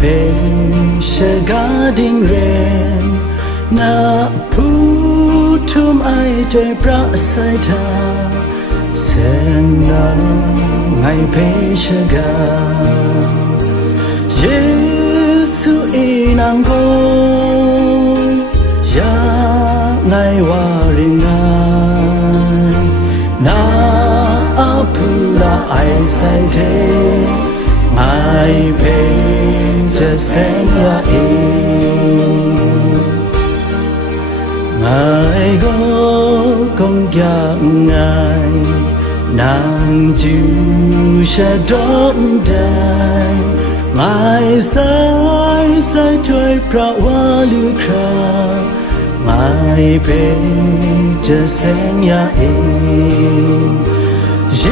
pe shagading ren na putum ai te pra sai tha sen na ngai pe shaga Yesu inang go ya ngai waringai na apula ai sai te ngai peจะเส้นยาเองไงก็คงอยากไงนางจูชะดมได้ไงสายช่วยพระวาลูคราไงเป็นจะเส้นยาเองเย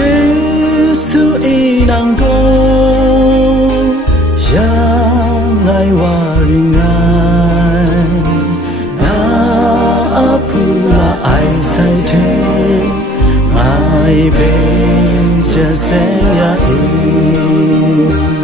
ซูอีนางก็ya ngai waringai na apula ai sai the mai beจะเส้นยาเอง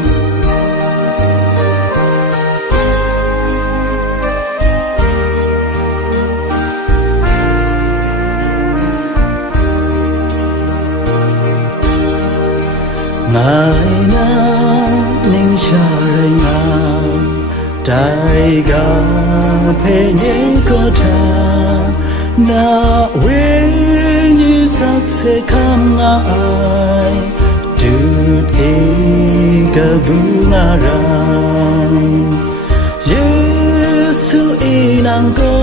mai na ning cha rai nga dai ga phe nyi ko tha na we ni sak se kham nga ai tu e ka bu nga ra Yesu inang ko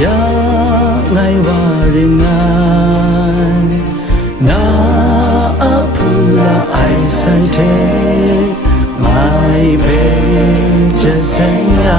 ya ngai wa ring ngai na apula ai sai the mai be just sing ya